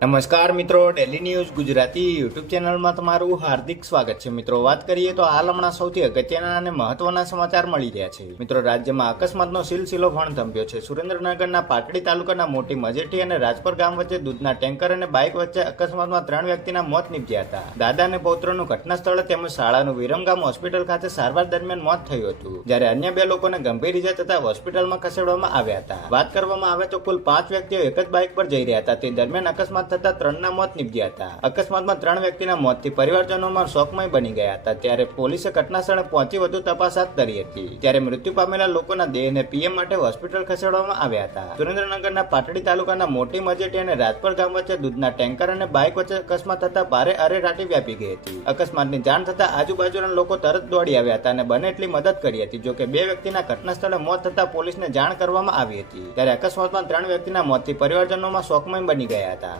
નમસ્કાર મિત્રો, daily news Gujarati YouTube ચેનલમાં તમારું હાર્દિક સ્વાગત છે. મિત્રો, વાત કરીએ તો હાલ હમણાં સૌથી અગત્યના અને મહત્વના સમાચાર મળી રહ્યા છે. મિત્રો, રાજ્યમાં અકસ્માતનો સિલસિલો વણથંભ્યો છે. સુરેન્દ્રનગરના પાટડી તાલુકાના મોટી મજેઠી અને રાજપર ગામ વચ્ચે દૂધના ટેન્કર અને બાઇક વચ્ચે અકસ્માતમાં 3 વ્યક્તિના મોત નીપજ્યા હતા. દાદા અને પૌત્રનું ઘટના સ્થળે તેમજ શાળાનું વિરમગામ હોસ્પિટલ ખાતે સારવાર દરમિયાન મોત થયું હતું, જ્યારે અન્ય 2 લોકોને ગંભીર ઇજા થતા હોસ્પિટલમાં ખસેડવામાં આવ્યા હતા. વાત કરવામાં આવે તો કુલ 5 વ્યક્તિઓ એક જ બાઇક પર જઈ રહ્યા હતા. તે દરમિયાન અકસ્માત થતા 3ના મોત નીપજ્યા હતા. અકસ્માતમાં 3 વ્યક્તિના મોતથી પરિવારજનોમાં શોકમય બની ગયા હતા. ત્યારે પોલીસે ઘટના સ્થળે પહોંચી વધુ તપાસ હાથ ધરી હતી. ત્યારે મૃત્યુ પામેલા લોકોના દેહને પીએમ માટે હોસ્પિટલ ખસેડવામાં આવ્યા હતા. સુરેન્દ્રનગરના પાટડી તાલુકાના મોટી મજેઠી અને રાજપર ગામ વચ્ચે દૂધના ટેન્કર અને બાઇક વચ્ચે અકસ્માત થતા ભારે અરેરાટી વ્યાપી ગઈ હતી. અકસ્માતની જાણ થતા આજુબાજુના લોકો તરત દોડી આવ્યા હતા અને બને એટલી મદદ કરી હતી. જોકે 2 વ્યક્તિના ઘટના સ્થળે મોત થતા પોલીસને જાણ કરવામાં આવી હતી. ત્યારે અકસ્માતમાં 3 વ્યક્તિના મોતથી પરિવારજનોમાં શોકમય બની ગયા હતા.